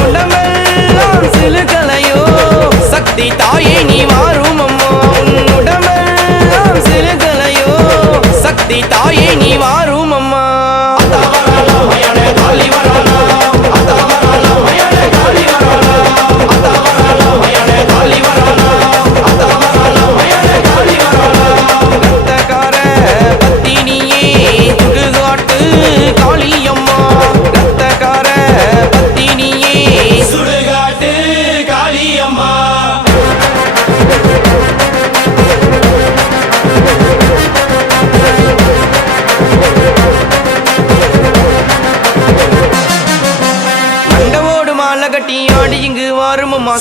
உடம்பெல்லாம் சிலுகலையோ சக்தி தாயே நீ மாறும் அம்மா உடம்பெல்லாம் சிலுகலையோ சக்தி தாயே நீ மாறும் அம்மா கட்டி ஆடி இங்கு வாரும் அம்மா